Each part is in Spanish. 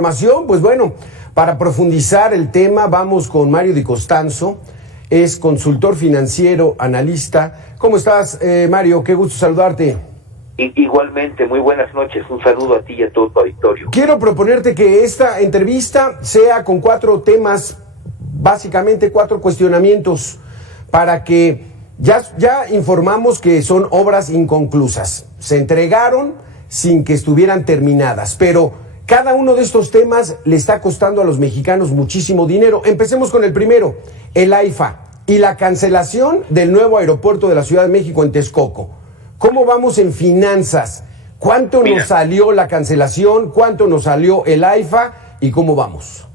Información, pues bueno, para profundizar el tema vamos con Mario Di Costanzo, es consultor financiero, analista. ¿Cómo estás, Mario? Qué gusto saludarte. Igualmente, muy buenas noches, un saludo a ti y a todo tu auditorio. Quiero proponerte que esta entrevista sea con 4 temas, básicamente 4 cuestionamientos, para que ya informamos que son obras inconclusas, se entregaron sin que estuvieran terminadas, pero cada uno de estos temas le está costando a los mexicanos muchísimo dinero. Empecemos con el primero, el AIFA y la cancelación del nuevo aeropuerto de la Ciudad de México en Texcoco. ¿Cómo vamos en finanzas? ¿Cuánto nos salió la cancelación? ¿Cuánto nos salió el AIFA? ¿Y cómo vamos?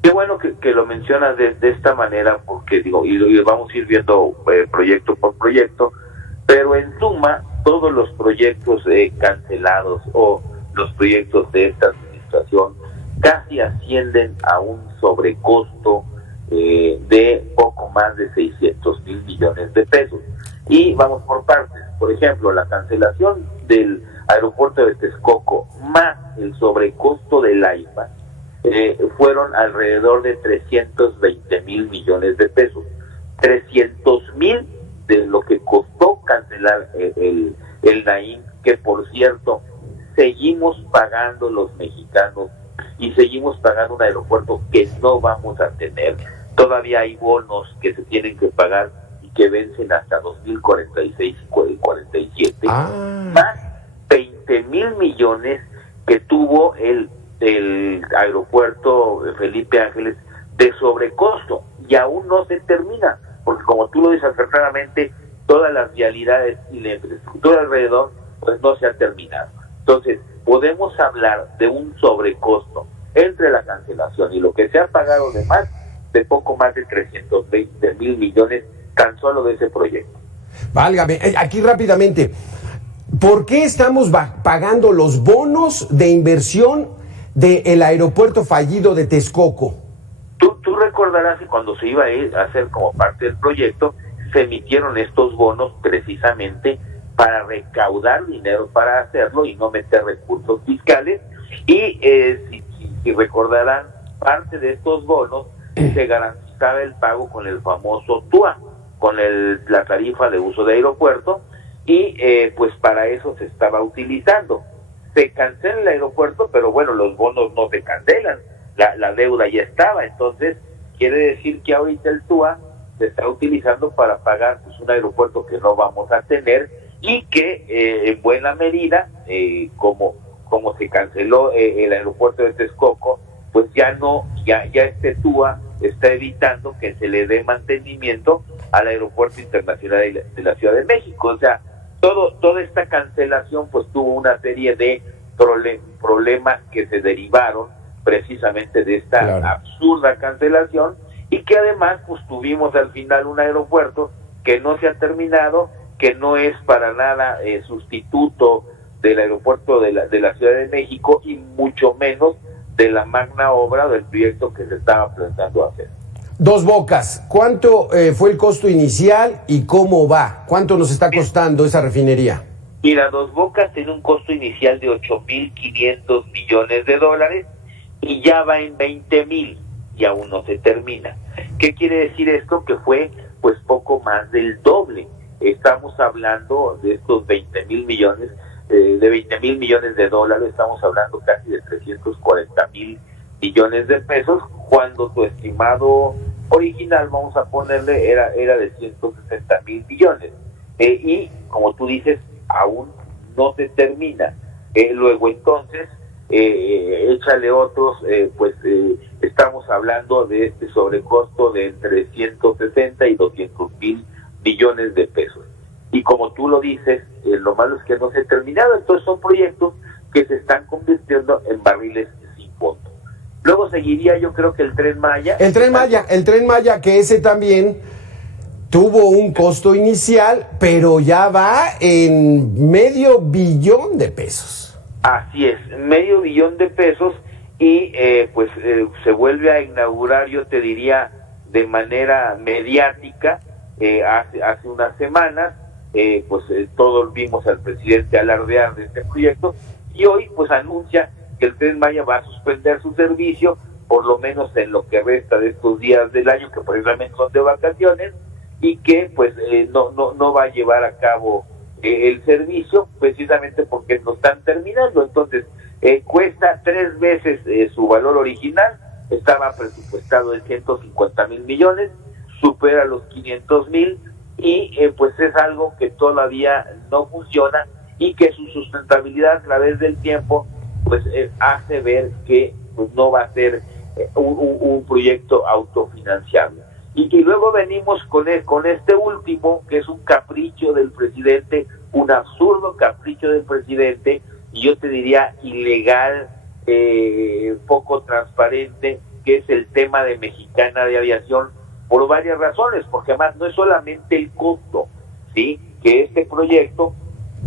Qué bueno que lo mencionas de esta manera, porque digo, y vamos a ir viendo proyecto por proyecto, pero en suma, todos los proyectos cancelados o los proyectos de esta administración casi ascienden a un sobrecosto de poco más de 600,000 millones de pesos. Y vamos por partes. Por ejemplo, la cancelación del aeropuerto de Texcoco más el sobrecosto del AIFA fueron alrededor de 320,000 millones de pesos. 300,000 de lo que costó cancelar el Naim, que por cierto seguimos pagando los mexicanos y seguimos pagando un aeropuerto que no vamos a tener. Todavía hay bonos que se tienen que pagar y que vencen hasta 2046 y 47, más 20,000 millones que tuvo el aeropuerto Felipe Ángeles de sobrecosto, y aún no se termina, porque como tú lo dices claramente, todas las vialidades y la infraestructura alrededor pues no se ha terminado. Entonces, podemos hablar de un sobrecosto entre la cancelación y lo que se ha pagado de más, de poco más de 320,000 millones tan solo de ese proyecto. Válgame, aquí rápidamente, ¿por qué estamos pagando los bonos de inversión del aeropuerto fallido de Texcoco? Tú recordarás que cuando se iba a hacer como parte del proyecto, se emitieron estos bonos precisamente para recaudar dinero para hacerlo y no meter recursos fiscales, y si recordarán, parte de estos bonos se garantizaba el pago con el famoso TUA, con la tarifa de uso de aeropuerto, y pues para eso se estaba utilizando. Se cancela el aeropuerto, pero bueno, los bonos no se cancelan, la deuda ya estaba, entonces quiere decir que ahorita el TUA se está utilizando para pagar pues un aeropuerto que no vamos a tener, y que en buena medida, como se canceló el aeropuerto de Texcoco, pues ya este TUA está evitando que se le dé mantenimiento al aeropuerto internacional de la Ciudad de México. O sea, toda esta cancelación pues tuvo una serie de problemas que se derivaron precisamente de esta absurda cancelación, y que además pues tuvimos al final un aeropuerto que no se ha terminado, que no es para nada sustituto del aeropuerto de la Ciudad de México, y mucho menos de la magna obra del proyecto que se estaba planteando hacer. Dos Bocas, ¿cuánto fue el costo inicial y cómo va? ¿Cuánto nos está costando esa refinería? Mira, Dos Bocas tiene un costo inicial de 8,500 millones de dólares y ya va en 20,000 y aún no se termina. ¿Qué quiere decir esto? Que fue pues poco más del doble. Estamos hablando de estos 20,000 millones, de 20,000 millones de dólares, estamos hablando casi de 340,000 millones de pesos, cuando tu estimado original, vamos a ponerle, era de 160,000 millones. Y como tú dices, aún no se termina. Luego entonces, échale otros, estamos hablando de este sobrecosto de entre 160 y 200,000 millones de pesos. Y como tú lo dices, lo malo es que no se ha terminado, entonces son proyectos que se están convirtiendo en barriles sin fondo. Luego seguiría, yo creo, que el Tren Maya. El Tren Maya, que ese también tuvo un costo inicial, pero ya va en $500 millones de pesos. Así es, $500 millones de pesos, y se vuelve a inaugurar, yo te diría, de manera mediática, hace unas semanas. Todos vimos al presidente alardear de este proyecto, y hoy pues anuncia que el Tren Maya va a suspender su servicio, por lo menos en lo que resta de estos días del año, que precisamente son de vacaciones, y que pues no va a llevar a cabo el servicio, precisamente porque no están terminando. Entonces, cuesta 3 veces su valor original, estaba presupuestado en 150,000 millones, supera los 500,000, y pues es algo que todavía no funciona, y que su sustentabilidad a través del tiempo pues hace ver que pues, no va a ser un proyecto autofinanciable. Y luego venimos con este último, que es un capricho del presidente, un absurdo capricho del presidente, y yo te diría ilegal, poco transparente, que es el tema de Mexicana de Aviación, por varias razones, porque además no es solamente el costo, ¿sí? Que este proyecto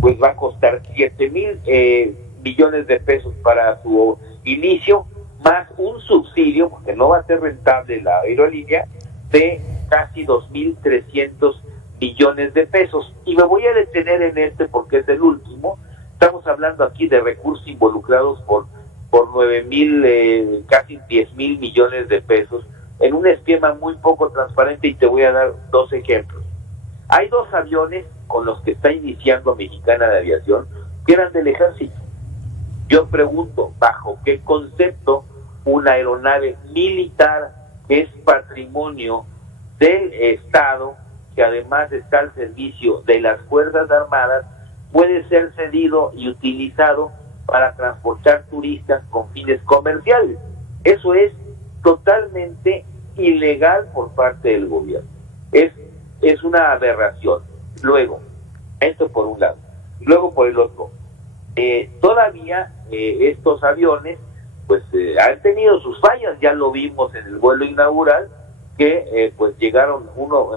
pues va a costar 7,000 millones de pesos para su inicio, más un subsidio, porque no va a ser rentable la aerolínea, de casi 2,300 millones de pesos. Y me voy a detener en porque es el último. Estamos hablando aquí de recursos involucrados por 9,000, casi 10,000 millones de pesos, en un esquema muy poco transparente, y te voy a dar 2 ejemplos. Hay 2 aviones con los que está iniciando Mexicana de Aviación, que eran del ejército. Yo pregunto, ¿bajo qué concepto una aeronave militar, que es patrimonio del Estado, que además está al servicio de las Fuerzas Armadas, puede ser cedido y utilizado para transportar turistas con fines comerciales? Eso es totalmente ilegal por parte del gobierno. Es una aberración. Luego, esto por un lado. Luego por el otro, todavía estos aviones pues han tenido sus fallas. Ya lo vimos en el vuelo inaugural, que pues llegaron,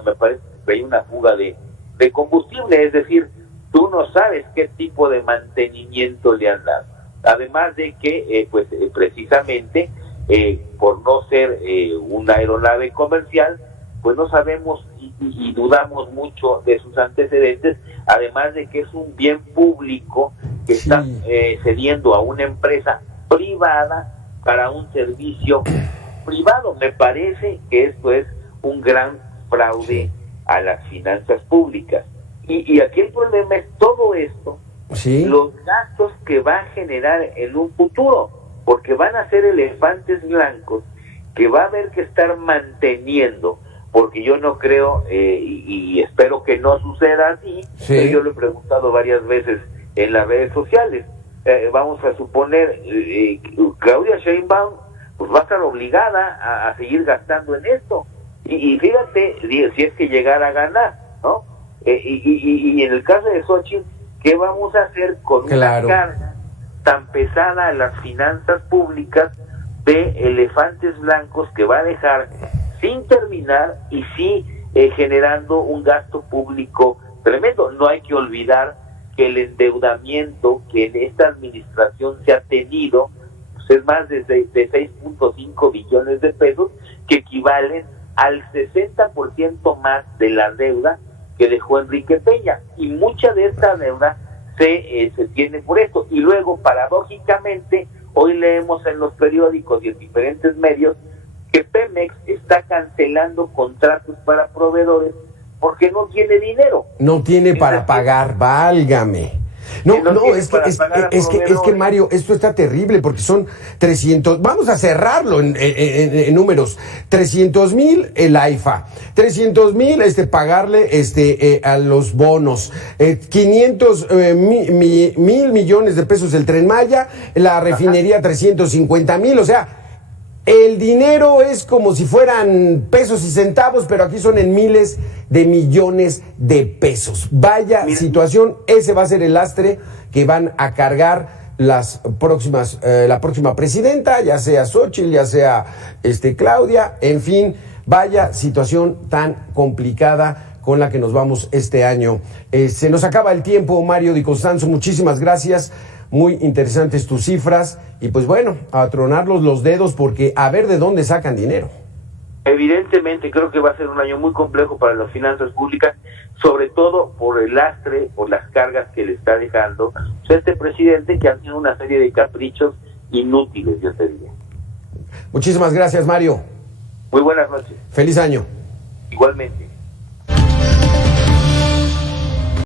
me parece que hay una fuga de combustible, es decir, tú no sabes qué tipo de mantenimiento le han dado. Además de que precisamente por no ser una aeronave comercial, pues no sabemos y dudamos mucho de sus antecedentes, además de que es un bien público que está cediendo a una empresa privada para un servicio privado. Me parece que esto es un gran fraude a las finanzas públicas. Y aquí el problema es todo esto, los gastos que va a generar en un futuro, porque van a ser elefantes blancos que va a haber que estar manteniendo, porque yo no creo, y espero que no suceda así, pero yo lo he preguntado varias veces en las redes sociales. Vamos a suponer, Claudia Sheinbaum pues va a estar obligada a seguir gastando en esto, y fíjate, si es que llegara a ganar, ¿no? Y en el caso de Xochitl, ¿qué vamos a hacer con una carga tan pesada a las finanzas públicas de elefantes blancos que va a dejar sin terminar y sí generando un gasto público tremendo? No hay que olvidar que el endeudamiento que en esta administración se ha tenido pues es más de 6.5 billones de pesos, que equivalen al 60% más de la deuda que dejó Enrique Peña, y mucha de esta deuda se tiene por esto. Y luego, paradójicamente, hoy leemos en los periódicos y en diferentes medios que Pemex está cancelando contratos para proveedores porque no tiene dinero. No tiene para pagar, válgame. Es que Mario, esto está terrible, porque son 300, vamos a cerrarlo en números, 300,000 el AIFA, 300,000 pagarle a los bonos, 500 mil millones de pesos el Tren Maya, la refinería 350,000, o sea, el dinero es como si fueran pesos y centavos, pero aquí son en miles de millones de pesos. Vaya situación, ese va a ser el lastre que van a cargar la próxima presidenta, ya sea Xochitl, ya sea Claudia, en fin, vaya situación tan complicada con la que nos vamos este año. Se nos acaba el tiempo, Mario Di Costanzo, muchísimas gracias. Muy interesantes tus cifras, y pues bueno, a tronarlos los dedos, porque a ver de dónde sacan dinero. Evidentemente creo que va a ser un año muy complejo para las finanzas públicas, sobre todo por el lastre, por las cargas que le está dejando este presidente, que ha tenido una serie de caprichos inútiles, yo te diría. Muchísimas gracias, Mario. Muy buenas noches. Feliz año. Igualmente.